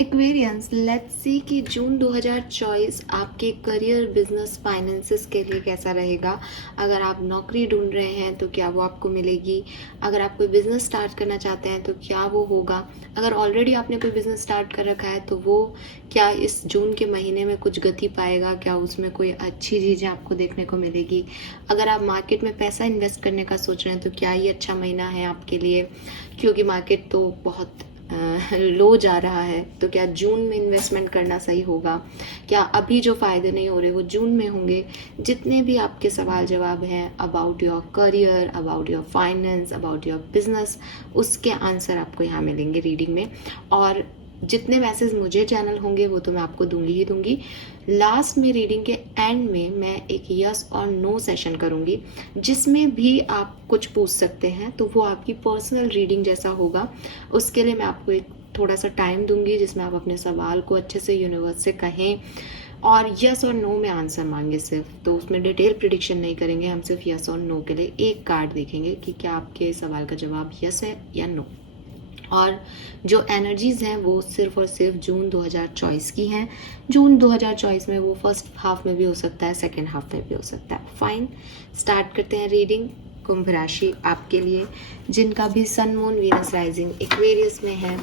Aquarians, let's see कि जून 2024 आपके career, business, finances के लिए कैसा रहेगा। अगर आप नौकरी ढूंढ रहे हैं तो क्या वो आपको मिलेगी। अगर आप कोई बिजनेस स्टार्ट करना चाहते हैं तो क्या वो होगा। अगर ऑलरेडी आपने कोई बिजनेस स्टार्ट कर रखा है तो वो क्या इस जून के महीने में कुछ गति पाएगा, क्या उसमें कोई अच्छी चीज़ें आपको देखने को मिलेगी। अगर आप मार्केट में पैसा इन्वेस्ट करने का सोच रहे हैं तो क्या ये अच्छा महीना है आपके लिए, क्योंकि मार्केट तो बहुत लो जा रहा है। तो क्या जून में इन्वेस्टमेंट करना सही होगा, क्या अभी जो फ़ायदे नहीं हो रहे वो जून में होंगे। जितने भी आपके सवाल जवाब हैं about your career, about your finance, about your business, उसके आंसर आपको यहाँ मिलेंगे रीडिंग में। और जितने मैसेज मुझे चैनल होंगे वो तो मैं आपको दूंगी ही दूंगी। लास्ट में रीडिंग के एंड में मैं एक यस और नो सेशन करूंगी, जिसमें भी आप कुछ पूछ सकते हैं। तो वो आपकी पर्सनल रीडिंग जैसा होगा। उसके लिए मैं आपको एक थोड़ा सा टाइम दूंगी जिसमें आप अपने सवाल को अच्छे से यूनिवर्स से कहें और यस और नो में आंसर मांगे सिर्फ। तो उसमें डिटेल प्रिडिक्शन नहीं करेंगे, हम सिर्फ यस और नो के लिए एक कार्ड देखेंगे कि क्या आपके सवाल का जवाब यस है या नो। और जो एनर्जीज़ हैं वो सिर्फ और सिर्फ जून 2024 की हैं। जून 2024 में वो फर्स्ट हाफ में भी हो सकता है, सेकेंड हाफ में भी हो सकता है। फाइन, स्टार्ट करते हैं रीडिंग। कुंभ राशि आपके लिए, जिनका भी सन, मून, वीनस, राइजिंग एक्वेरियस में है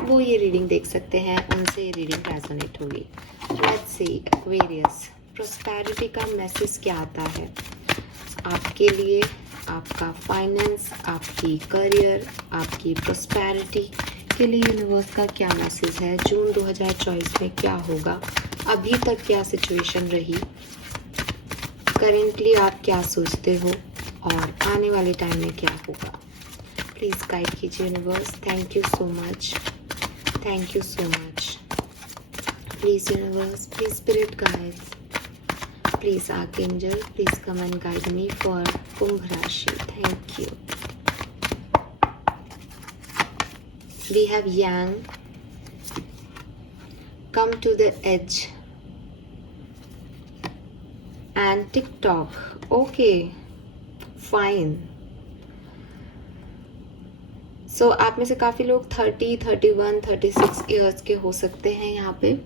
वो ये रीडिंग देख सकते हैं, उनसे ये रीडिंग रेजोनेट होगी। लेट्स सी एक्वेरियस, प्रोस्पेरिटी का मैसेज क्या आता है आपके लिए, आपका फाइनेंस, आपकी करियर, आपकी प्रोस्पेरिटी के लिए यूनिवर्स का क्या मैसेज है। जून 2024 में क्या होगा, अभी तक क्या सिचुएशन रही, करेंटली आप क्या सोचते हो और आने वाले टाइम में क्या होगा। प्लीज़ गाइड कीजिए universe. Thank you so much, thank you so much. Please universe, please spirit guides, please archangel, please come and guide me for Kumbh Rashi. Thank you. We have Yang, come to the edge, and TikTok. Okay, fine. So आप में से काफ़ी लोग 30, 31, 36 years के हो सकते हैं यहाँ पे।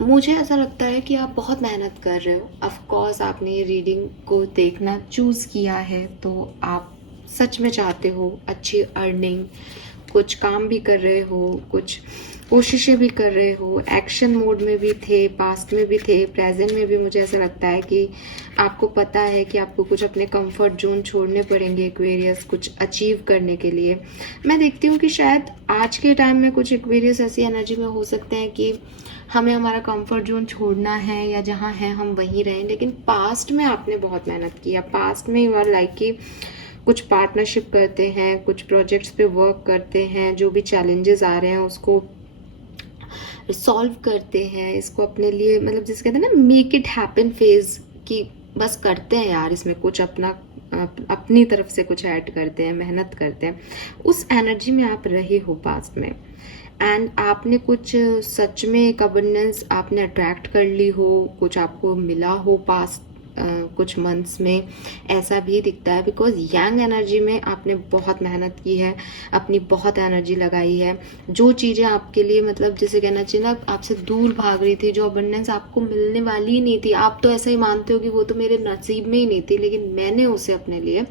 मुझे ऐसा लगता है कि आप बहुत मेहनत कर रहे हो। ऑफ कोर्स आपने ये रीडिंग को देखना चूज़ किया है तो आप सच में चाहते हो अच्छी अर्निंग, कुछ काम भी कर रहे हो, कुछ कोशिशें भी कर रहे हो, एक्शन मोड में भी थे, पास्ट में भी थे, प्रेजेंट में भी। मुझे ऐसा लगता है कि आपको पता है कि आपको कुछ अपने कंफर्ट जोन छोड़ने पड़ेंगे एक्वेरियस, कुछ अचीव करने के लिए। मैं देखती हूँ कि शायद आज के टाइम में कुछ एक्वेरियस ऐसी एनर्जी में हो सकते हैं कि हमें हमारा कंफर्ट जोन छोड़ना है या जहाँ है हम वहीं रहें। लेकिन पास्ट में आपने बहुत मेहनत किया, पास्ट में यू आर लाइक कि कुछ पार्टनरशिप करते हैं, कुछ प्रोजेक्ट्स पे वर्क करते हैं, जो भी चैलेंजेस आ रहे हैं उसको सॉल्व करते हैं, इसको अपने लिए मतलब जिसे कहते हैं ना मेक इट हैपन फेज, कि बस करते हैं यार, इसमें कुछ अपनी तरफ से कुछ ऐड करते हैं, मेहनत करते हैं। उस एनर्जी में आप रहे हो पास्ट में, एंड आपने कुछ सच में एक अबंडेंस आपने अट्रैक्ट कर ली हो, कुछ आपको मिला हो पास्ट कुछ मंथ्स में, ऐसा भी दिखता है। बिकॉज यंग एनर्जी में आपने बहुत मेहनत की है, अपनी बहुत एनर्जी लगाई है। जो चीज़ें आपके लिए मतलब जिसे कहना चाहिए ना आपसे दूर भाग रही थी, जो अबंडेंस आपको मिलने वाली ही नहीं थी, आप तो ऐसा ही मानते हो कि वो तो मेरे नसीब में ही नहीं थी, लेकिन मैंने उसे अपने लिए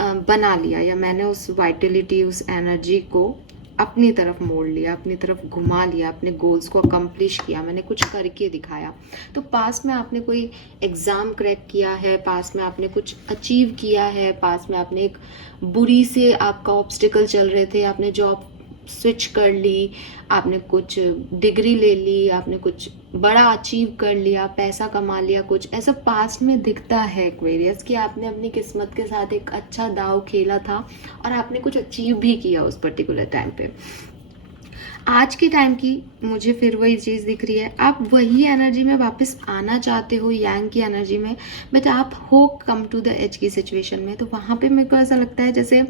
बना लिया, या मैंने उस वाइटलिटी, उस एनर्जी को अपनी तरफ मोड़ लिया, अपनी तरफ घुमा लिया, अपने गोल्स को अकम्प्लिश किया, मैंने कुछ करके दिखाया। तो पास्ट में आपने कोई एग्ज़ाम क्रैक किया है, पास्ट में आपने कुछ अचीव किया है, पास्ट में आपने एक बुरी से आपका ऑब्स्टिकल चल रहे थे, आपने जॉब स्विच कर ली, आपने कुछ डिग्री ले ली, आपने कुछ बड़ा अचीव कर लिया, पैसा कमा लिया, कुछ ऐसा पास्ट में दिखता है एक्वेरियस कि आपने अपनी किस्मत के साथ एक अच्छा दाव खेला था और आपने कुछ अचीव भी किया उस पर्टिकुलर टाइम पे। आज के टाइम की मुझे फिर वही चीज़ दिख रही है, आप वही एनर्जी में वापस आना चाहते हो, यांग की एनर्जी में, बट आप हो कम टू द एज की सिचुएशन में। तो वहाँ पे मेरे को ऐसा लगता है जैसे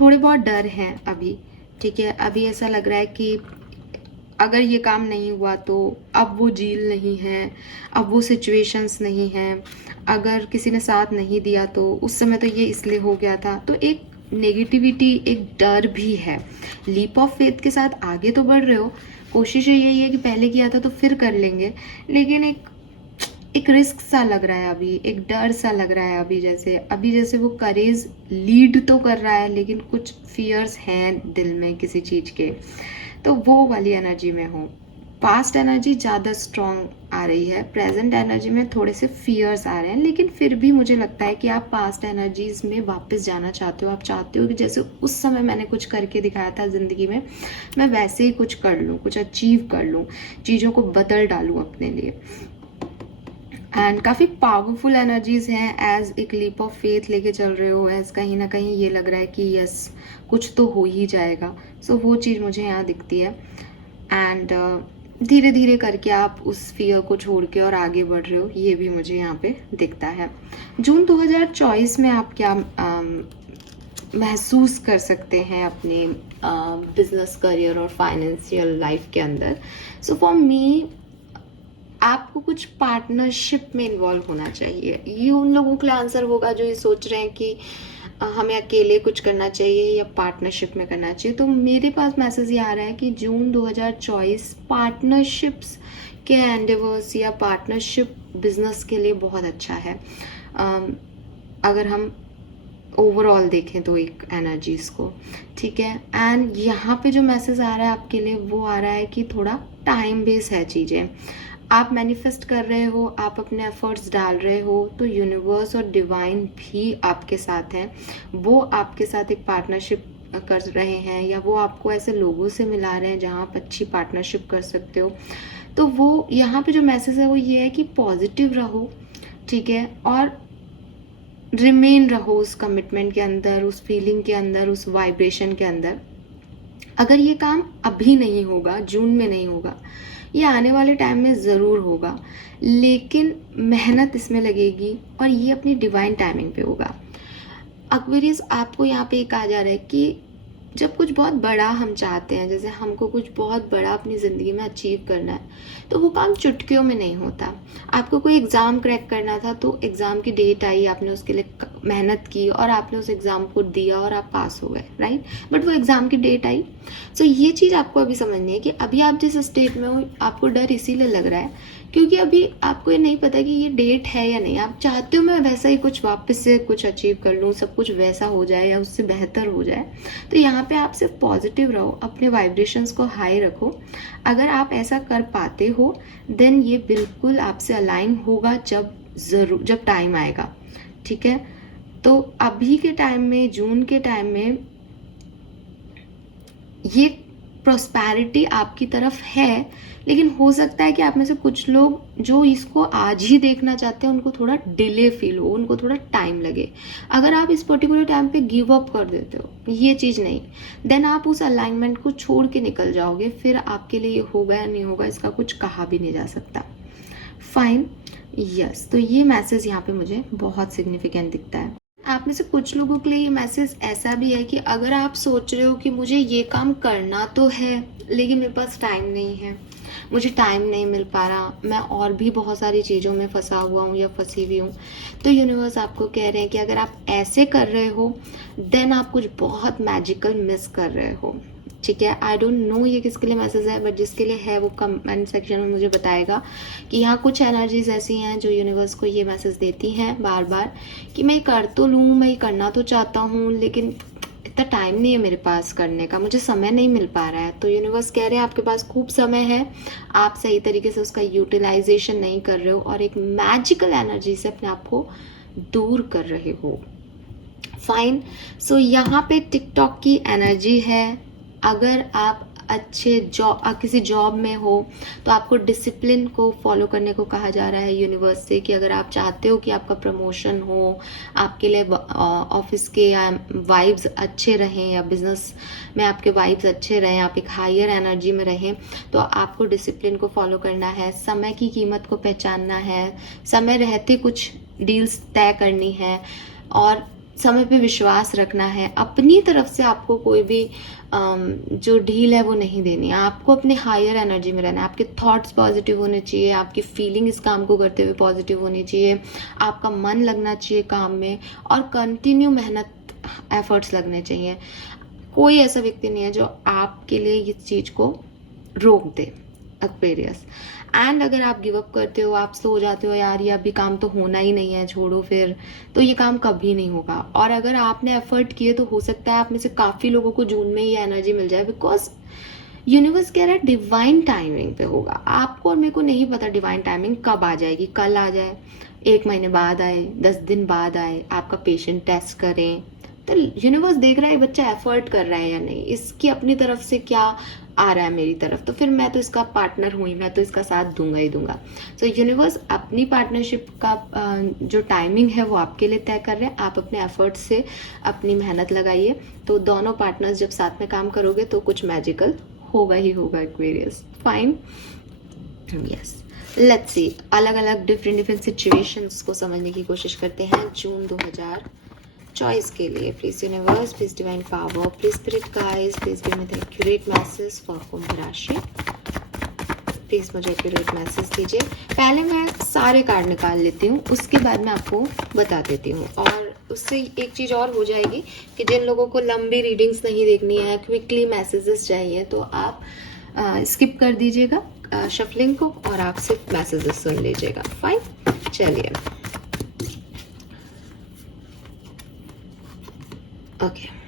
थोड़े बहुत डर हैं अभी, ठीक है। अभी ऐसा लग रहा है कि अगर ये काम नहीं हुआ तो अब वो झील नहीं है, अब वो सिचुएशंस नहीं हैं, अगर किसी ने साथ नहीं दिया तो उस समय तो ये इसलिए हो गया था। तो एक नेगेटिविटी, एक डर भी है। लीप ऑफ फेथ के साथ आगे तो बढ़ रहे हो, कोशिश यही है कि पहले किया था तो फिर कर लेंगे, लेकिन एक रिस्क सा लग रहा है अभी, एक डर सा लग रहा है अभी जैसे वो करेज लीड तो कर रहा है, लेकिन कुछ फियर्स हैं दिल में किसी चीज़ के, तो वो वाली एनर्जी में हूँ। पास्ट एनर्जी ज़्यादा स्ट्रॉन्ग आ रही है, प्रेजेंट एनर्जी में थोड़े से फियर्स आ रहे हैं, लेकिन फिर भी मुझे लगता है कि आप पास्ट एनर्जीज में वापस जाना चाहते हो। आप चाहते हो कि जैसे उस समय मैंने कुछ करके दिखाया था ज़िंदगी में, मैं वैसे ही कुछ कर लूँ, कुछ अचीव कर लूँ, चीज़ों को बदल डालूँ अपने लिए। एंड काफ़ी पावरफुल एनर्जीज हैं, एज एक लीप ऑफ फेथ लेके चल रहे हो, एज कहीं ना कहीं ये लग रहा है कि यस कुछ तो हो ही जाएगा। सो वो चीज़ मुझे यहाँ दिखती है। एंड धीरे धीरे करके आप उस फियर को छोड़ के और आगे बढ़ रहे हो, ये भी मुझे यहाँ पे दिखता है। जून 2024 में आप क्या महसूस कर सकते हैं अपने बिजनेस करियर और फाइनेंशियल लाइफ के अंदर? सो फॉर मी, आपको कुछ पार्टनरशिप में इन्वॉल्व होना चाहिए। ये उन लोगों के लिए आंसर होगा जो ये सोच रहे हैं कि हमें अकेले कुछ करना चाहिए या पार्टनरशिप में करना चाहिए। तो मेरे पास मैसेज ये आ रहा है कि जून 2024 पार्टनरशिप्स के एंडेवर्स या पार्टनरशिप बिजनेस के लिए बहुत अच्छा है। अगर हम ओवरऑल देखें तो एक एनर्जीज को, ठीक है। एंड यहाँ पे जो मैसेज आ रहा है आपके लिए वो आ रहा है कि थोड़ा टाइम बेस है चीज़ें, आप मैनिफेस्ट कर रहे हो, आप अपने एफर्ट्स डाल रहे हो, तो यूनिवर्स और डिवाइन भी आपके साथ हैं। वो आपके साथ एक पार्टनरशिप कर रहे हैं, या वो आपको ऐसे लोगों से मिला रहे हैं जहाँ आप अच्छी पार्टनरशिप कर सकते हो। तो वो यहाँ पे जो मैसेज है वो ये है कि पॉजिटिव रहो, ठीक है, और रिमेन रहो उस कमिटमेंट के अंदर, उस फीलिंग के अंदर, उस वाइब्रेशन के अंदर। अगर ये काम अभी नहीं होगा, जून में नहीं होगा, ये आने वाले टाइम में ज़रूर होगा, लेकिन मेहनत इसमें लगेगी और ये अपनी डिवाइन टाइमिंग पे होगा। एक्वेरियस, आपको यहाँ पे कहा जा रहा है कि जब कुछ बहुत बड़ा हम चाहते हैं, जैसे हमको कुछ बहुत बड़ा अपनी ज़िंदगी में अचीव करना है, तो वो काम चुटकियों में नहीं होता। आपको कोई एग्ज़ाम क्रैक करना था तो एग्ज़ाम की डेट आई, आपने उसके लिए मेहनत की और आपने उस एग्ज़ाम को दिया और आप पास हो गए, राइट। बट वो एग्ज़ाम की डेट आई। सो ये चीज़ आपको अभी समझनी है कि अभी आप जिस स्टेट में हो, आपको डर इसीलिए लग रहा है क्योंकि अभी आपको ये नहीं पता कि ये डेट है या नहीं। आप चाहते हो मैं वैसा ही कुछ वापस से कुछ अचीव कर लूँ, सब कुछ वैसा हो जाए या उससे बेहतर हो जाए। तो यहाँ पे आप सिर्फ पॉजिटिव रहो, अपने वाइब्रेशंस को हाई रखो। अगर आप ऐसा कर पाते हो देन ये बिल्कुल आपसे अलाइन होगा जब टाइम आएगा, ठीक है। तो अभी के टाइम में, जून के टाइम में, ये प्रॉस्पेरिटी आपकी तरफ है, लेकिन हो सकता है कि आप में से कुछ लोग जो इसको आज ही देखना चाहते हैं उनको थोड़ा डिले फील हो, उनको थोड़ा टाइम लगे। अगर आप इस पर्टिकुलर टाइम पे गिव अप कर देते हो, ये चीज़ नहीं, देन आप उस अलाइनमेंट को छोड़ के निकल जाओगे, फिर आपके लिए ये होगा या नहीं होगा इसका कुछ कहा भी नहीं जा सकता। Fine, yes. तो ये मैसेज यहाँ पे मुझे बहुत सिग्निफिकेंट दिखता है। आप में से कुछ लोगों के लिए ये मैसेज ऐसा भी है कि अगर आप सोच रहे हो कि मुझे ये काम करना तो है लेकिन मेरे पास टाइम नहीं है, मुझे टाइम नहीं मिल पा रहा, मैं और भी बहुत सारी चीज़ों में फंसा हुआ हूँ या फंसी हुई हूँ, तो यूनिवर्स आपको कह रहे हैं कि अगर आप ऐसे कर रहे हो देन आप कुछ बहुत मैजिकल मिस कर रहे हो, ठीक है। आई डोंट नो ये किसके लिए मैसेज है, बट जिसके लिए है वो कमेंट सेक्शन में मुझे बताएगा कि यहाँ कुछ एनर्जीज ऐसी हैं जो यूनिवर्स को ये मैसेज देती हैं बार बार कि मैं कर तो लूँ, मैं ये करना तो चाहता हूँ, लेकिन इतना टाइम नहीं है मेरे पास करने का, मुझे समय नहीं मिल पा रहा है। तो यूनिवर्स कह रहे हैं आपके पास खूब समय है, आप सही तरीके से उसका यूटिलाइजेशन नहीं कर रहे हो और एक मैजिकल एनर्जी से अपने आप को दूर कर रहे हो। फाइन, सो यहाँ पे टिकटॉक की एनर्जी है। अगर आप अच्छे किसी जॉब में हो तो आपको डिसिप्लिन को फॉलो करने को कहा जा रहा है यूनिवर्स से, कि अगर आप चाहते हो कि आपका प्रमोशन हो, आपके लिए ऑफिस के या वाइब्स अच्छे रहें या बिजनेस में आपके वाइब्स अच्छे रहें, आप एक हायर एनर्जी में रहें, तो आपको डिसिप्लिन को फॉलो करना है, समय की कीमत को पहचानना है, समय रहते कुछ डील्स तय करनी है और समय पे विश्वास रखना है। अपनी तरफ से आपको कोई भी जो ढील है वो नहीं देनी है, आपको अपने हायर एनर्जी में रहना है। आपके थॉट्स पॉजिटिव होने चाहिए, आपकी फीलिंग इस काम को करते हुए पॉजिटिव होनी चाहिए, आपका मन लगना चाहिए काम में और कंटिन्यू मेहनत एफर्ट्स लगने चाहिए। कोई ऐसा व्यक्ति नहीं है जो आपके लिए इस चीज़ को रोक दे, एक्वेरियस। एंड अगर आप गिव अप करते हो, आप सो जाते हो यार ये अभी काम तो होना ही नहीं है, छोड़ो फिर, तो ये काम कभी नहीं होगा। और अगर आपने एफर्ट किए तो हो सकता है आप में से काफ़ी लोगों को जून में ये एनर्जी मिल जाए, बिकॉज यूनिवर्स कह रहा है डिवाइन टाइमिंग पे होगा। आपको और मेरे को नहीं पता डिवाइन टाइमिंग कब आ जाएगी, कल आ जाए, 1 महीने बाद आए, 10 दिन बाद आए, आपका पेशेंट टेस्ट करें, तो यूनिवर्स देख रहा है बच्चा एफर्ट कर रहा है या नहीं, इसकी अपनी तरफ से क्या आ रहा है मेरी तरफ, तो फिर मैं तो इसका पार्टनर हूँ ही, मैं तो इसका साथ दूंगा ही दूंगा। तो यूनिवर्स अपनी पार्टनरशिप का जो टाइमिंग है वो आपके लिए तय कर रहे हैं। आप अपने एफर्ट से अपनी मेहनत लगाइए, तो दोनों पार्टनर्स जब साथ में काम करोगे तो कुछ मैजिकल होगा ही होगा Aquarius. Fine, yes, let's see, अलग अलग डिफरेंट सिचुएशंस को समझने की कोशिश करते हैं जून 2024 के लिए। Please universe, please divine power, please spirit guides, please give me the accurate message for Kumbh राशि। प्लीज मुझे एक्यूरेट मैसेज दीजिए। पहले मैं सारे कार्ड निकाल लेती हूँ, उसके बाद मैं आपको बता देती हूँ। और उससे एक चीज़ और हो जाएगी कि जिन लोगों को लंबी रीडिंग्स नहीं देखनी है, क्विकली मैसेजेस चाहिए, तो आप स्किप कर दीजिएगा शफलिंग को और आप सिर्फ मैसेजेस सुन लीजिएगा। फाइन, चलिए, okay.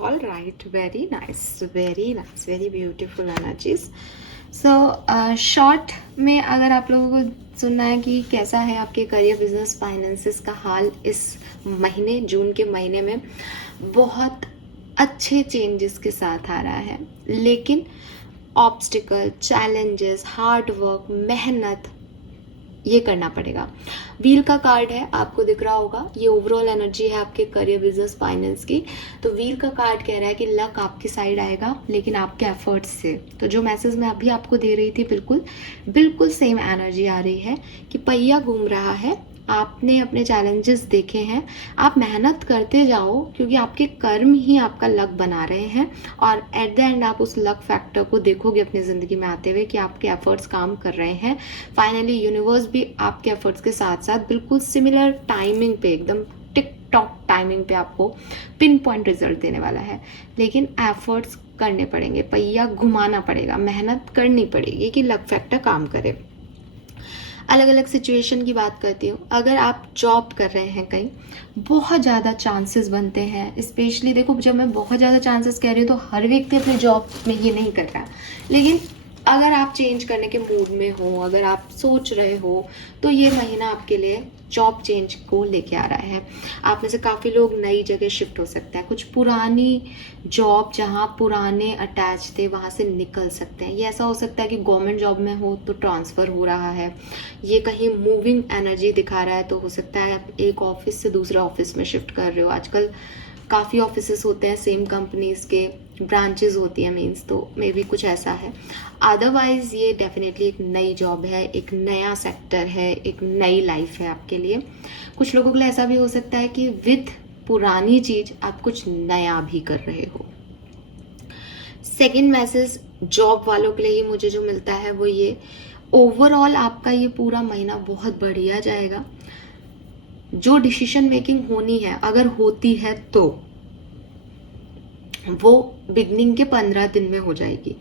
All right, very nice, very beautiful energies. So short में अगर आप लोगों को सुनना है कि कैसा है आपके करियर, बिजनेस, फाइनेंसिस का हाल इस महीने, जून के महीने में, बहुत अच्छे चेंजेस के साथ आ रहा है, लेकिन ऑब्स्टिकल, चैलेंजेस, हार्ड वर्क, मेहनत, ये करना पड़ेगा। व्हील का कार्ड है, आपको दिख रहा होगा, ये ओवरऑल एनर्जी है आपके करियर, बिजनेस, फाइनेंस की। तो व्हील का कार्ड कह रहा है कि लक आपकी साइड आएगा, लेकिन आपके एफर्ट्स से। तो जो मैसेज मैं अभी आपको दे रही थी, बिल्कुल सेम एनर्जी आ रही है कि पहिया घूम रहा है, आपने अपने चैलेंजेस देखे हैं, आप मेहनत करते जाओ, क्योंकि आपके कर्म ही आपका लक बना रहे हैं। और एट द एंड आप उस लक फैक्टर को देखोगे अपनी ज़िंदगी में आते हुए कि आपके एफर्ट्स काम कर रहे हैं। फाइनली यूनिवर्स भी आपके एफर्ट्स के साथ साथ बिल्कुल सिमिलर टाइमिंग पे, एकदम टिक टॉक टाइमिंग पे आपको पिन पॉइंट रिजल्ट देने वाला है। लेकिन एफर्ट्स करने पड़ेंगे, पहिया घुमाना पड़ेगा, मेहनत करनी पड़ेगी कि लक फैक्टर काम करे। अलग अलग सिचुएशन की बात करती हूँ। अगर आप जॉब कर रहे हैं कहीं, बहुत ज़्यादा चांसेस बनते हैं। स्पेशली देखो, जब मैं बहुत ज़्यादा चांसेस कह रही हूँ तो हर व्यक्ति अपने जॉब में ये नहीं कर रहा, लेकिन अगर आप चेंज करने के मूड में हो, अगर आप सोच रहे हो, तो ये महीना आपके लिए जॉब चेंज को लेके आ रहा है। आप में से काफ़ी लोग नई जगह शिफ्ट हो सकते हैं, कुछ पुरानी जॉब जहाँ पुराने अटैच थे वहाँ से निकल सकते हैं। ये ऐसा हो सकता है कि गवर्नमेंट जॉब में हो तो ट्रांसफ़र हो रहा है, ये कहीं मूविंग एनर्जी दिखा रहा है, तो हो सकता है आप एक ऑफिस से दूसरे ऑफिस में शिफ्ट कर रहे हो। आजकल काफ़ी ऑफिसेस होते हैं सेम कंपनीज के, ब्रांचेस होती है मीन्स, तो मे बी कुछ ऐसा है। अदरवाइज ये डेफिनेटली एक नई जॉब है, एक नया सेक्टर है, एक नई लाइफ है आपके लिए। कुछ लोगों के लिए ऐसा भी हो सकता है कि विद पुरानी चीज आप कुछ नया भी कर रहे हो। सेकेंड मैसेज जॉब वालों के लिए ही मुझे जो मिलता है वो ये, ओवरऑल आपका ये पूरा महीना बहुत बढ़िया जाएगा। जो डिसीजन मेकिंग होनी है अगर होती है तो वो बिगनिंग के 15 दिन में हो जाएगी।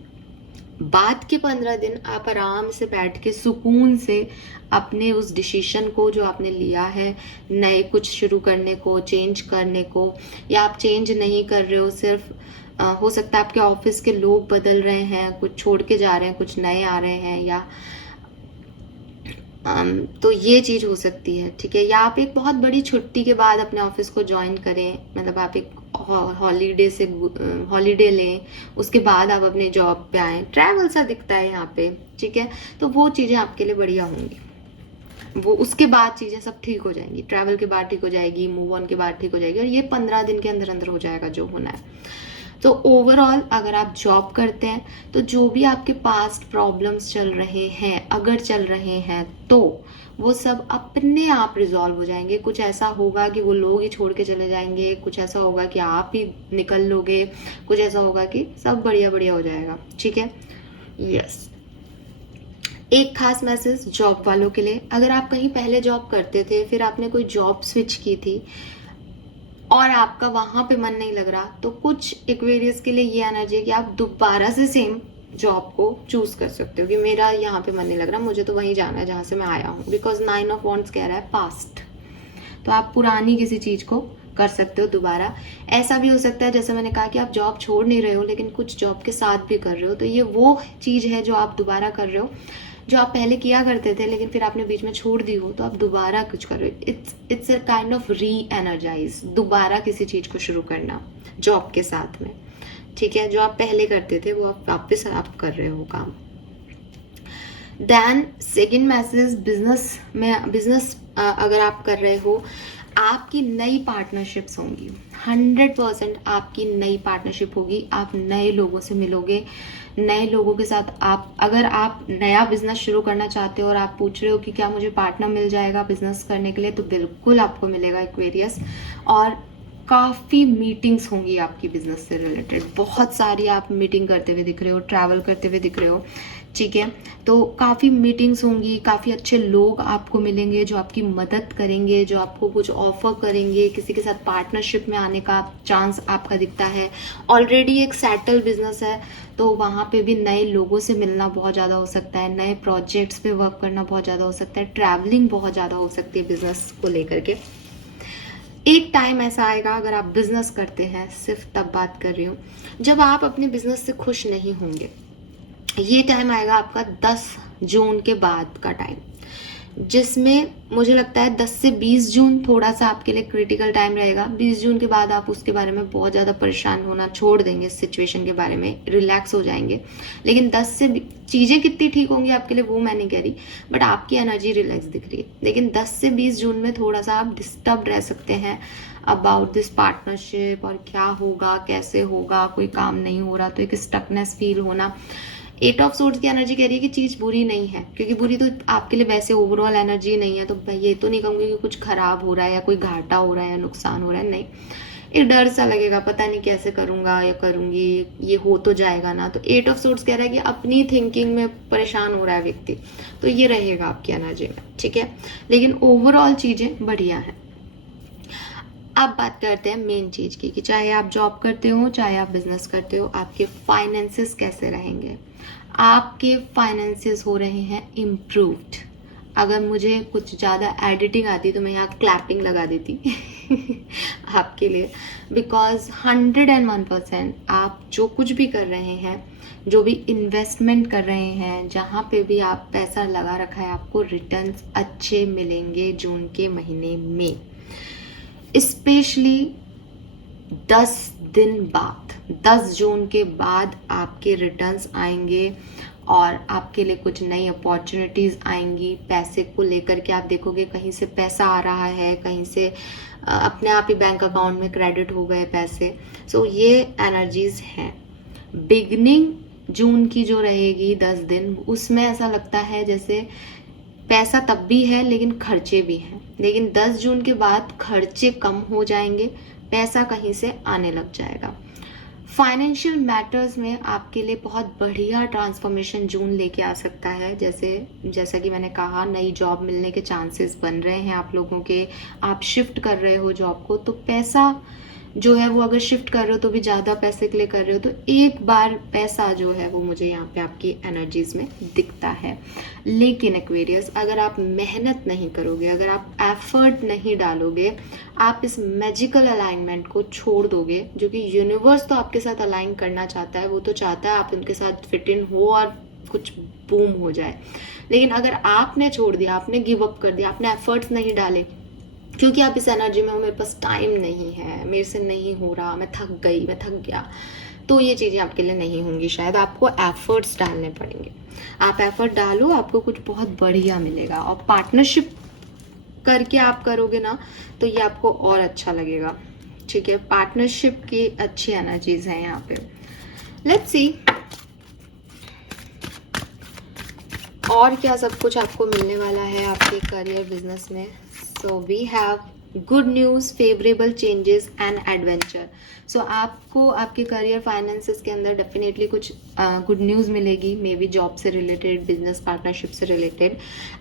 बाद के 15 दिन आप आराम से बैठ के सुकून से अपने उस डिसीजन को जो आपने लिया है नए कुछ शुरू करने को, चेंज करने को, या आप चेंज नहीं कर रहे हो, सिर्फ हो सकता है आपके ऑफिस के लोग बदल रहे हैं, कुछ छोड़ के जा रहे हैं, कुछ नए आ रहे हैं, या तो ये चीज हो सकती है, ठीक है। या आप एक बहुत बड़ी छुट्टी के बाद अपने ऑफिस को ज्वाइन करें, मतलब आप एक हॉलीडे लें, उसके बाद आप अपने जॉब पे आए, ट्रैवल सा दिखता है यहाँ पे, ठीक है। तो वो चीजें आपके लिए बढ़िया होंगी, वो उसके बाद चीजें सब ठीक हो जाएंगी, ट्रैवल के बाद ठीक हो जाएगी, मूव ऑन के बाद ठीक हो जाएगी, और ये 15 दिन के अंदर अंदर हो जाएगा जो होना है। तो ओवरऑल अगर आप जॉब करते हैं तो जो भी आपके पास्ट प्रॉब्लम्स चल रहे हैं, अगर चल रहे हैं, तो वो सब अपने आप रिजॉल्व हो जाएंगे। कुछ ऐसा होगा कि वो लोग ही छोड़ के चले जाएंगे, कुछ ऐसा होगा कि आप ही निकल लोगे, कुछ ऐसा होगा कि सब बढ़िया बढ़िया हो जाएगा, ठीक है। यस, एक खास मैसेज जॉब वालों के लिए, अगर आप कहीं पहले जॉब करते थे, फिर आपने कोई जॉब स्विच की थी और आपका वहां पे मन नहीं लग रहा, तो कुछ एक्वेरियस के लिए ये एनर्जी है कि आप दोबारा से सेम जॉब को चूज कर सकते हो कि मेरा यहाँ पे मन नहीं लग रहा, मुझे तो वहीं जाना है जहां से मैं आया हूँ, बिकॉज 9 ऑफ वॉन्ड्स कह रहा है पास्ट। तो आप पुरानी किसी चीज को कर सकते हो दोबारा। ऐसा भी हो सकता है जैसे मैंने कहा कि आप जॉब छोड़ नहीं रहे हो लेकिन कुछ जॉब के साथ भी कर रहे हो, तो ये वो चीज है जो आप दोबारा कर रहे हो, जो आप पहले किया करते थे लेकिन फिर आपने बीच में छोड़ दी हो, तो आप दोबारा कुछ कर रहे हो। It's a kind of reenergise, दोबारा किसी चीज को शुरू करना जॉब के साथ में, ठीक है। जो आप पहले करते थे वो आप वापस आप कर रहे हो काम। देन सेकेंड मैसेज बिजनेस अगर आप कर रहे हो, आपकी नई पार्टनरशिप्स होंगी, 100% आपकी नई पार्टनरशिप होगी। आप नए लोगों से मिलोगे, नए लोगों के साथ अगर आप नया बिजनेस शुरू करना चाहते हो और आप पूछ रहे हो कि क्या मुझे पार्टनर मिल जाएगा बिजनेस करने के लिए, तो बिल्कुल आपको मिलेगा एक्वेरियस। और काफ़ी मीटिंग्स होंगी आपकी बिजनेस से रिलेटेड, बहुत सारी आप मीटिंग करते हुए दिख रहे हो, ट्रैवल करते हुए दिख रहे हो, ठीक है। तो काफ़ी मीटिंग्स होंगी, काफ़ी अच्छे लोग आपको मिलेंगे जो आपकी मदद करेंगे, जो आपको कुछ ऑफर करेंगे, किसी के साथ पार्टनरशिप में आने का चांस आपका दिखता है। ऑलरेडी एक सेटल बिजनेस है तो वहाँ पे भी नए लोगों से मिलना बहुत ज़्यादा हो सकता है, नए प्रोजेक्ट्स पे वर्क करना बहुत ज़्यादा हो सकता है, ट्रैवलिंग बहुत ज़्यादा हो सकती है बिजनेस को लेकर के। एक टाइम ऐसा आएगा अगर आप बिजनेस करते हैं, सिर्फ तब बात कर रही हूँ जब आप अपने बिजनेस से खुश नहीं होंगे। ये टाइम आएगा आपका 10 जून के बाद का टाइम, जिसमें मुझे लगता है 10 से 20 जून थोड़ा सा आपके लिए क्रिटिकल टाइम रहेगा। 20 जून के बाद आप उसके बारे में बहुत ज़्यादा परेशान होना छोड़ देंगे, इस सिचुएशन के बारे में रिलैक्स हो जाएंगे। लेकिन 10 से चीज़ें कितनी ठीक होंगी आपके लिए वो मैं नहीं कह रही, बट आपकी एनर्जी रिलैक्स दिख रही है। लेकिन 10 से 20 जून में थोड़ा सा आप डिस्टर्ब रह सकते हैं अबाउट दिस पार्टनरशिप, और क्या होगा, कैसे होगा, कोई काम नहीं हो रहा तो एक स्टकनेस फील होना। 8 ऑफ सोर्ड्स की एनर्जी कह रही है कि चीज़ बुरी नहीं है, क्योंकि बुरी तो आपके लिए वैसे ओवरऑल एनर्जी नहीं है, तो मैं ये तो नहीं कहूँगी कि कुछ खराब हो रहा है या कोई घाटा हो रहा है या नुकसान हो रहा है, नहीं। एक डर सा लगेगा, पता नहीं कैसे करूँगा या करूँगी, ये हो तो जाएगा ना। तो 8 ऑफ सोर्ड्स कह रहा है कि अपनी थिंकिंग में परेशान हो रहा है व्यक्ति, तो ये रहेगा आपकी एनर्जी में, ठीक है। लेकिन ओवरऑल चीज़ें बढ़िया हैं। अब बात करते हैं मेन चीज की, कि चाहे आप जॉब करते हो चाहे आप बिजनेस करते हो, आपके फाइनेंसेस कैसे रहेंगे। आपके फाइनेंसेस हो रहे हैं इम्प्रूव्ड। अगर मुझे कुछ ज़्यादा एडिटिंग आती तो मैं यहाँ क्लैपिंग लगा देती आपके लिए, बिकॉज 101% आप जो कुछ भी कर रहे हैं, जो भी इन्वेस्टमेंट कर रहे हैं, जहाँ पे भी आप पैसा लगा रखा है, आपको रिटर्न्स अच्छे मिलेंगे जून के महीने में। स्पेशली 10 दिन बाद, 10 जून के बाद आपके रिटर्न्स आएंगे और आपके लिए कुछ नई अपॉर्चुनिटीज़ आएंगी। पैसे को लेकर के आप देखोगे कहीं से पैसा आ रहा है, कहीं से अपने आप ही बैंक अकाउंट में क्रेडिट हो गए पैसे। सो ये एनर्जीज हैं। बिगनिंग जून की जो रहेगी 10 दिन, उसमें ऐसा लगता है जैसे पैसा तब भी है लेकिन खर्चे भी हैं, लेकिन 10 जून के बाद खर्चे कम हो जाएंगे, पैसा कहीं से आने लग जाएगा। फाइनेंशियल मैटर्स में आपके लिए बहुत बढ़िया ट्रांसफॉर्मेशन जून लेके आ सकता है। जैसा कि मैंने कहा, नई जॉब मिलने के चांसेस बन रहे हैं आप लोगों के, आप शिफ्ट कर रहे हो जॉब को, तो पैसा जो है वो अगर शिफ्ट कर रहे हो तो भी ज़्यादा पैसे के लिए कर रहे हो, तो एक बार पैसा जो है वो मुझे यहाँ पे आपकी एनर्जीज में दिखता है। लेकिन एक्वेरियस, अगर आप मेहनत नहीं करोगे, अगर आप एफर्ट नहीं डालोगे, आप इस मैजिकल अलाइनमेंट को छोड़ दोगे, जो कि यूनिवर्स तो आपके साथ अलाइन करना चाहता है, वो तो चाहता है आप उनके साथ फिट इन हो और कुछ बूम हो जाए। लेकिन अगर आपने छोड़ दिया, आपने गिव अप कर दिया, आपने एफर्ट्स नहीं डाले, क्योंकि आप इस एनर्जी में हो, मेरे पास टाइम नहीं है, मेरे से नहीं हो रहा, मैं थक गई, मैं थक गया, तो ये चीज़ें आपके लिए नहीं होंगी। शायद आपको एफर्ट्स डालने पड़ेंगे। आप एफर्ट डालो, आपको कुछ बहुत बढ़िया मिलेगा। और पार्टनरशिप करके आप करोगे ना, तो ये आपको और अच्छा लगेगा। ठीक है, पार्टनरशिप की अच्छी एनर्जीज हैं यहाँ पे। लेट्स सी और क्या सब कुछ आपको मिलने वाला है आपके करियर बिजनेस में। So we have good news, favourable changes and adventure. So आपको आपके करियर फाइनेंसेस के अंदर डेफिनेटली कुछ गुड न्यूज़ मिलेगी, मे बी जॉब से रिलेटेड, बिजनेस पार्टनरशिप से रिलेटेड,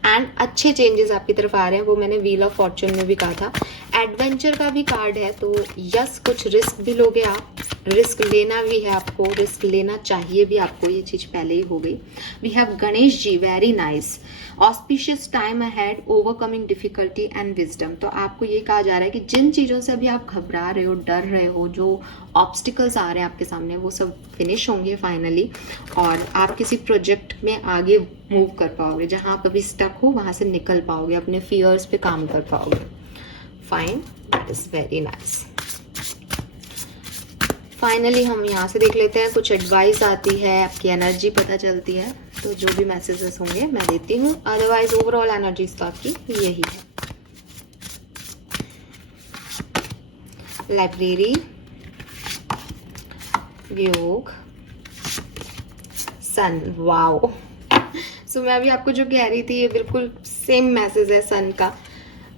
एंड अच्छे चेंजेस आपकी तरफ आ रहे हैं। वो मैंने व्हील ऑफ फॉर्चून में भी कहा था। एडवेंचर का भी कार्ड है, तो यस, कुछ रिस्क भी लोगे आप, रिस्क लेना भी है आपको, रिस्क लेना चाहिए भी आपको, ये चीज़ पहले ही हो गई। We have Ganesh ji, very nice. Auspicious time ahead, overcoming difficulty and wisdom. तो आपको ये कहा जा रहा है कि जिन चीज़ों से अभी आप घबरा रहे हो, डर रहे हो, जो ऑब्स्टिकल्स आ रहे हैं आपके सामने, वो सब फिनिश होंगे फाइनली, और आप किसी प्रोजेक्ट में आगे मूव कर पाओगे। जहाँ आप अभी स्टक हो वहाँ से निकल पाओगे, अपने फियर्स पे काम कर पाओगे। Fine, that is very nice. Finally हम यहाँ से देख लेते हैं, कुछ एडवाइस आती है, आपकी एनर्जी पता चलती है, तो जो भी मैसेजेस होंगे मैं देती हूँ। अदरवाइज ओवरऑल एनर्जीज तो आपकी यही है। लाइब्रेरी, योग, सन। वाओ। सो मैं अभी आपको जो कह रही थी, ये बिल्कुल सेम मैसेज है सन का।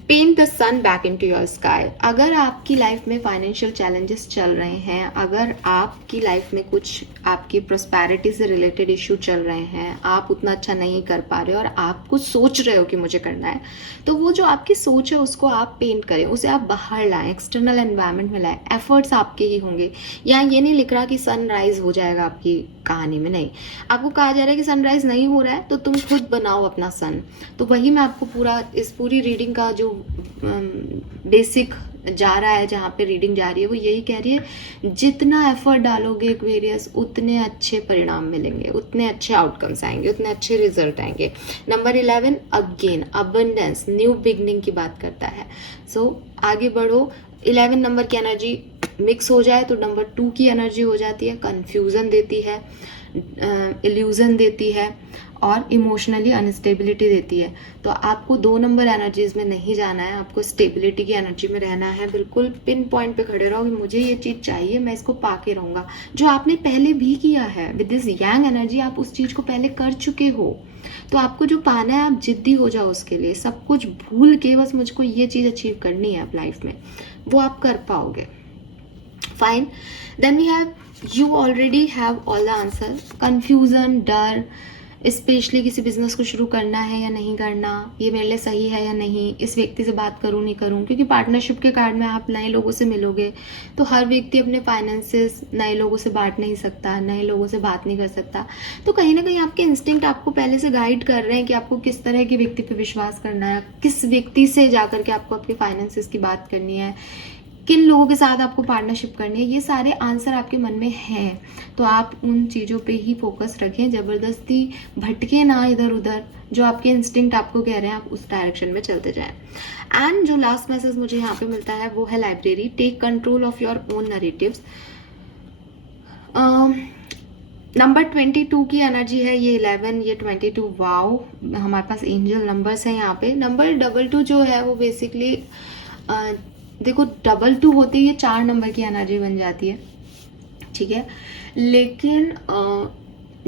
Paint the sun back into your sky. अगर आपकी लाइफ में फाइनेंशियल चैलेंजेस चल रहे हैं, अगर आपकी लाइफ में कुछ आपकी प्रॉस्पेरिटी से रिलेटेड इशू चल रहे हैं, आप उतना अच्छा नहीं कर पा रहे हो और आप कुछ सोच रहे हो कि मुझे करना है, तो वो जो आपकी सोच है उसको आप पेंट करें, उसे आप बाहर लाएं, एक्सटर्नल एनवायरनमेंट में लाएं। एफर्ट्स आपके ही होंगे। यहाँ ये नहीं लिख रहा कि सनराइज हो जाएगा आपकी कहानी में, नहीं। आपको कहा जा रहा है कि सनराइज नहीं हो रहा है तो तुम खुद बनाओ अपना सन। तो वही मैं आपको इस पूरी रीडिंग का जो बेसिक जा रहा है, जहाँ पे रीडिंग जा रही है, वो यही कह रही है, जितना एफर्ट डालोगे एक्वेरियस, उतने अच्छे परिणाम मिलेंगे, उतने अच्छे आउटकम्स आएंगे, उतने अच्छे रिजल्ट आएंगे। Number 11 again abundance, new beginning की बात करता है। सो आगे बढ़ो। 11 नंबर की एनर्जी मिक्स हो जाए तो नंबर 2 की एनर्जी हो जाती है, कंफ्यूजन देती है, इल्यूजन देती है और इमोशनली अनस्टेबिलिटी देती है। तो आपको 2 नंबर एनर्जीज में नहीं जाना है, आपको स्टेबिलिटी की एनर्जी में रहना है। बिल्कुल पिन पॉइंट पे खड़े रहो कि मुझे ये चीज़ चाहिए, मैं इसको पाके रहूँगा। जो आपने पहले भी किया है विद दिस यांग एनर्जी, आप उस चीज़ को पहले कर चुके हो, तो आपको जो पाना है आप जिद्दी हो जाओ उसके लिए। सब कुछ भूल के बस मुझको ये चीज़ अचीव करनी है आप लाइफ में, वो आप कर पाओगे। Fine, then we have, you already have all the answer. Confusion, डर, स्पेशली किसी बिजनेस को शुरू करना है या नहीं करना, ये मेरे लिए सही है या नहीं, इस व्यक्ति से बात करूं नहीं करूं, क्योंकि पार्टनरशिप के कार्ड में आप नए लोगों से मिलोगे, तो हर व्यक्ति अपने फाइनेंसेस नए लोगों से बांट नहीं सकता, नए लोगों से बात नहीं कर सकता। तो कहीं ना कहीं आपके इंस्टिंक्ट आपको पहले से गाइड कर रहे हैं कि आपको किस तरह के व्यक्ति पे विश्वास करना है, किस व्यक्ति से जाकर के आपको आपके फाइनेंसेस की बात करनी है, किन लोगों के साथ आपको पार्टनरशिप करनी है। ये सारे आंसर आपके मन में हैं, तो आप उन चीज़ों पे ही फोकस रखें, ज़बरदस्ती भटके ना इधर उधर। जो आपके इंस्टिंक्ट आपको कह रहे हैं आप उस डायरेक्शन में चलते जाएं। एंड जो लास्ट मैसेज मुझे यहाँ पे मिलता है वो है library, take control of your own narratives. Number 22 की एनर्जी है, ये 11, ये 22। वाओ, हमारे पास एंजल नंबर्स हैं यहाँ पे। नंबर 22 जो है वो बेसिकली देखो 22 होते ही ये 4 नंबर की एनर्जी बन जाती है। ठीक है। लेकिन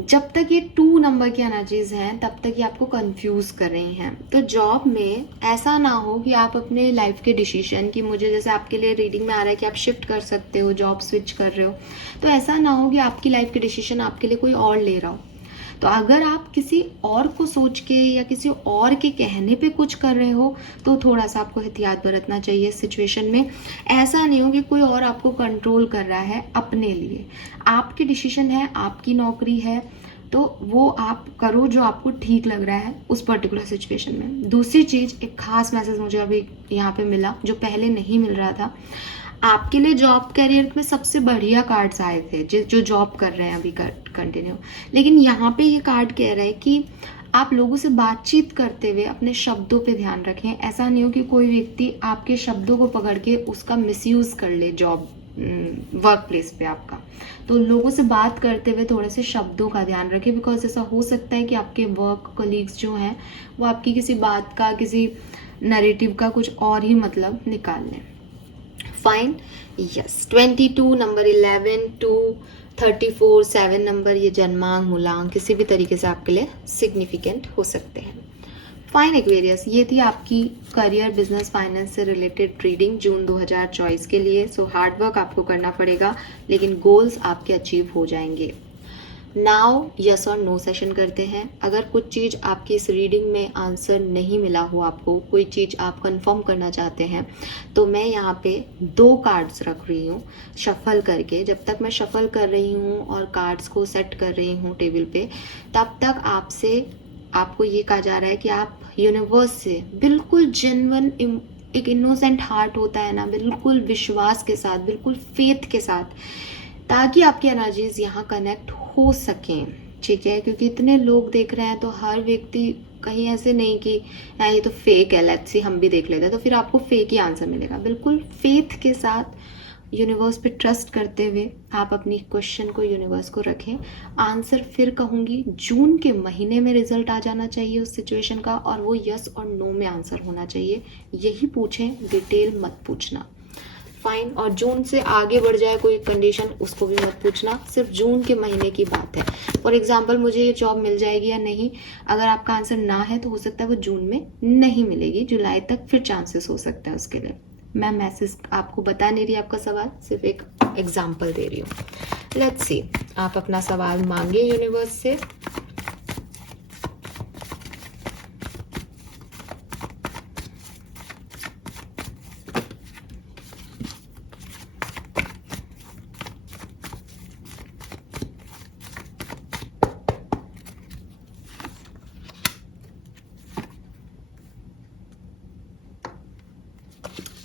जब तक ये 2 नंबर की एनर्जीज हैं तब तक ये आपको कंफ्यूज कर रही हैं। तो जॉब में ऐसा ना हो कि आप अपने लाइफ के डिसीजन की, मुझे जैसे आपके लिए रीडिंग में आ रहा है कि आप शिफ्ट कर सकते हो, जॉब स्विच कर रहे हो, तो ऐसा ना हो कि आपकी लाइफ के डिसीजन आपके लिए कोई और ले रहा हो। तो अगर आप किसी और को सोच के या किसी और के कहने पे कुछ कर रहे हो तो थोड़ा सा आपको एहतियात बरतना चाहिए इस सिचुएशन में। ऐसा नहीं हो कि कोई और आपको कंट्रोल कर रहा है अपने लिए। आपकी डिसीजन है, आपकी नौकरी है, तो वो आप करो जो आपको ठीक लग रहा है उस पर्टिकुलर सिचुएशन में। दूसरी चीज़, एक खास मैसेज मुझे अभी यहाँ पे मिला जो पहले नहीं मिल रहा था। आपके लिए जॉब करियर में सबसे बढ़िया कार्ड्स आए थे जो जॉब कर रहे हैं अभी कंटिन्यू। लेकिन यहाँ पे ये कार्ड कह रहा है कि आप लोगों से बातचीत करते हुए अपने शब्दों पे ध्यान रखें। ऐसा नहीं हो कि कोई व्यक्ति आपके शब्दों को पकड़ के उसका मिसयूज कर ले जॉब वर्क प्लेस पे आपका। तो लोगों से बात करते हुए थोड़े से शब्दों का ध्यान रखें, बिकॉज ऐसा हो सकता है कि आपके वर्क कलीग्स जो हैं वो आपकी किसी बात का, किसी नैरेटिव का कुछ और ही मतलब निकाल लें। Fine, yes. 22 नंबर, 11, 2, 34, 7 नंबर, ये जन्मांक मूलांक किसी भी तरीके से आपके लिए सिग्निफिकेंट हो सकते हैं। फाइन एक्वेरियस, ये थी आपकी करियर, बिजनेस, फाइनेंस से रिलेटेड रीडिंग जून 2024 के लिए। सो हार्ड वर्क आपको करना पड़ेगा लेकिन गोल्स आपके अचीव हो जाएंगे। नाउ यस और नो सेशन करते हैं। अगर कुछ चीज़ आपकी इस रीडिंग में आंसर नहीं मिला हो, आपको कोई चीज़ आप कंफर्म करना चाहते हैं, तो मैं यहाँ पे 2 कार्ड्स रख रही हूँ शफल करके। जब तक मैं शफल कर रही हूँ और कार्ड्स को सेट कर रही हूँ टेबल पे, तब तक आपको ये कहा जा रहा है कि आप यूनिवर्स से बिल्कुल जेन्युइन, एक इनोसेंट हार्ट होता है ना, बिल्कुल विश्वास के साथ, बिल्कुल फेथ के साथ, ताकि आपकी एनर्जीज यहाँ कनेक्ट हो सकें। ठीक है, क्योंकि इतने लोग देख रहे हैं तो हर व्यक्ति कहीं ऐसे नहीं कि ये तो फेक है, लेट्स सी हम भी देख लेते हैं, तो फिर आपको फेक ही आंसर मिलेगा। बिल्कुल फेथ के साथ, यूनिवर्स पे ट्रस्ट करते हुए आप अपनी क्वेश्चन को यूनिवर्स को रखें। आंसर फिर कहूँगी, जून के महीने में रिजल्ट आ जाना चाहिए उस सिचुएशन का, और वो यस और नो में आंसर होना चाहिए। यही पूछें, डिटेल मत पूछना। फाइन। और जून से आगे बढ़ जाए कोई कंडीशन, उसको भी मत पूछना, सिर्फ जून के महीने की बात है। फॉर एग्जाम्पल, मुझे ये जॉब मिल जाएगी या नहीं, अगर आपका आंसर ना है तो हो सकता है वो जून में नहीं मिलेगी, जुलाई तक फिर चांसेस हो सकता है उसके लिए। मैं मैसेज आपको बता नहीं रही आपका सवाल, सिर्फ एक एग्जाम्पल दे रही हूँ। लेट्स सी, आप अपना सवाल मांगे यूनिवर्स से।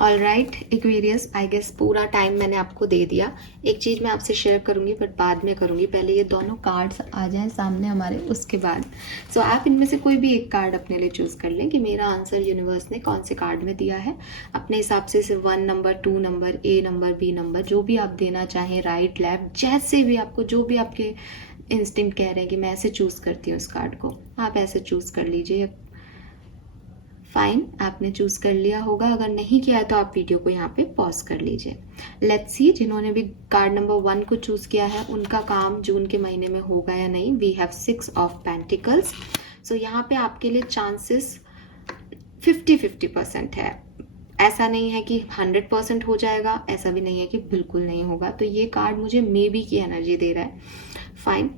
All right Aquarius, I guess पूरा टाइम मैंने आपको दे दिया। एक चीज़ मैं आपसे शेयर करूंगी बट बाद में करूंगी, पहले ये दोनों कार्ड्स आ जाएं सामने हमारे, उसके बाद सो आप इनमें से कोई भी एक कार्ड अपने लिए चूज़ कर लें कि मेरा आंसर यूनिवर्स ने कौन से कार्ड में दिया है। अपने हिसाब से सिर्फ 1 नंबर, 2 नंबर, ए नंबर, बी नंबर, जो भी आप देना चाहें, राइट लेफ्ट, जैसे भी आपको, जो भी आपके इंस्टिंक्ट कह रहे हैं कि मैं ऐसे चूज़ करती हूँ इस कार्ड को, आप ऐसे चूज़ कर लीजिए। फाइन, आपने चूज कर लिया होगा। अगर नहीं किया है तो आप वीडियो को यहाँ पे पॉज कर लीजिए। लेट्स सी, जिन्होंने भी कार्ड नंबर 1 को चूज किया है उनका काम जून के महीने में होगा या नहीं। We have 6 of pentacles. सो यहाँ पे आपके लिए चांसेस 50-50% है। ऐसा नहीं है कि 100% हो जाएगा, ऐसा भी नहीं है कि बिल्कुल नहीं होगा। तो ये कार्ड मुझे मे बी की एनर्जी दे रहा है। फाइन,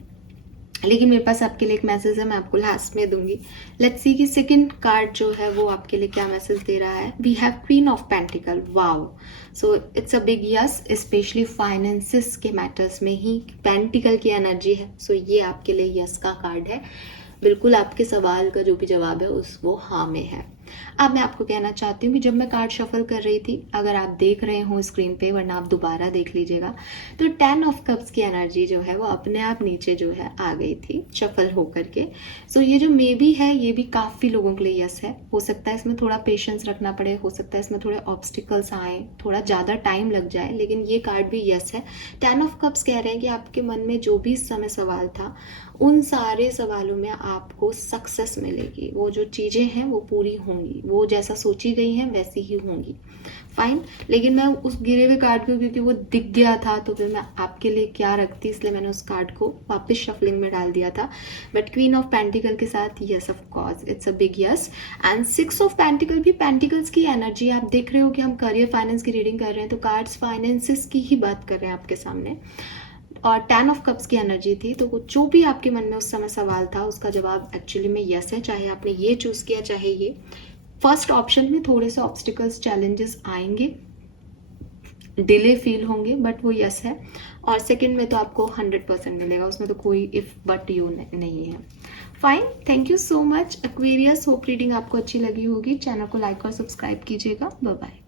लेकिन मेरे पास आपके लिए एक मैसेज है, मैं आपको लास्ट में दूंगी। लेट्स सी कि सेकंड कार्ड जो है वो आपके लिए क्या मैसेज दे रहा है। We have queen of pentacle. Wow, so it's a big yes, specially finances के मैटर्स में ही पेंटिकल की एनर्जी है। सो ये आपके लिए यस का कार्ड है। बिल्कुल आपके सवाल का जो भी जवाब है वो हाँ में है। अब मैं आपको कहना चाहती हूँ कि जब मैं कार्ड शफल कर रही थी, अगर आप देख रहे हो स्क्रीन पे, वरना आप दोबारा देख लीजिएगा, तो 10 ऑफ कप्स की एनर्जी जो है वो अपने आप नीचे जो है आ गई थी शफल होकर के। सो ये जो मे बी है ये भी काफ़ी लोगों के लिए यस है। हो सकता है इसमें थोड़ा पेशेंस रखना पड़े, हो सकता है इसमें थोड़े ऑब्स्टिकल्स आए, थोड़ा ज़्यादा टाइम लग जाए, लेकिन ये कार्ड भी यस है। 10 ऑफ कप्स कह रहे हैं कि आपके मन में जो भी इस समय सवाल था, उन सारे सवालों में आपको सक्सेस मिलेगी। वो जो चीज़ें हैं वो पूरी होंगी। होंगी, वो जैसा सोची गई हैं वैसी ही होंगी। फाइन, लेकिन मैं उस गिरे हुए कार्ड को, क्योंकि वो दिख गया था तो फिर मैं आपके लिए क्या रखती, इसलिए मैंने उस कार्ड को वापस शफलिंग में डाल दिया था। बट क्वीन ऑफ पेंटिकल के साथ yes of course it's a big yes. And 6 of pentacle भी पेंटिकल्स की एनर्जी। आप देख रहे हो कि हम करियर फाइनेंस की रीडिंग कर रहे हैं तो कार्ड्स फाइनेंसिस की ही बात कर रहे हैं आपके सामने। और 10 ऑफ कप्स की एनर्जी थी, तो जो भी आपके मन में उस समय सवाल था उसका जवाब एक्चुअली में यस है, चाहे आपने ये चूज़ किया चाहे ये। फर्स्ट ऑप्शन में थोड़े से ऑब्स्टिकल्स चैलेंजेस आएंगे, डिले फील होंगे, बट वो यस है। और सेकंड में तो आपको 100% मिलेगा, उसमें तो कोई इफ बट यू नहीं है। Fine, thank you so much Aquarius. Hope reading आपको अच्छी लगी होगी। चैनल को लाइक और सब्सक्राइब कीजिएगा। Bye bye.